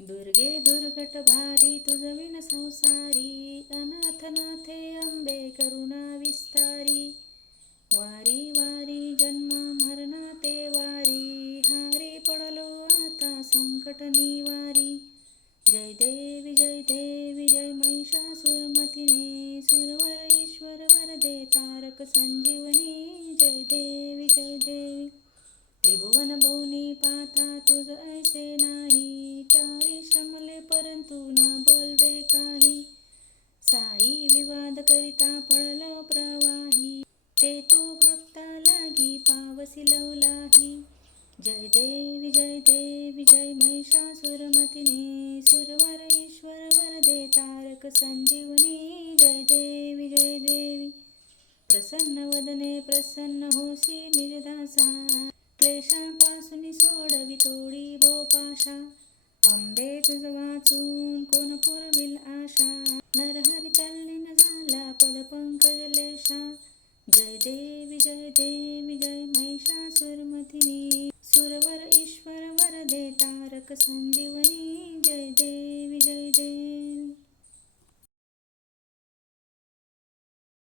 दुर्गे दुर्घट भारी तुझ विन संसारी, अनाथ नाथे अंबे करुणा विस्तारी. वारी वारी जन्म मरणा ते वारी, हारी पडलो आता संकट निवारी. जय देवी जय महिषासुरमर्दिनी, सुरवर ईश्वर वरदे तारक संजीवनी. जय देवी त्रिभुवन भुवनी पाता तुझ ऐसे नाही, चारी श्रमले परंतु न बोलवे काही. साई विवाद करिता पडलो प्रवाही, ते तू भक्ता लागी पावसी लवलाही. जय देवी जय महिषासुरमर्दिनी, सुरवर ईश्वर वरदे तारक संजीवनी. जय देवी प्रसन्न वदने प्रसन्न होसी निर्धासा, क्लेशापासून सोडवी तोडी भोपाशा. अंबे तुझ वाचून कोण पुरविल आशा, नरहरी तल्लीन झाला पदपंकज लेशा. जय देवी जय महिषासुरमर्दिनी, सुरवर ईश्वर वरदे तारक संजीवनी.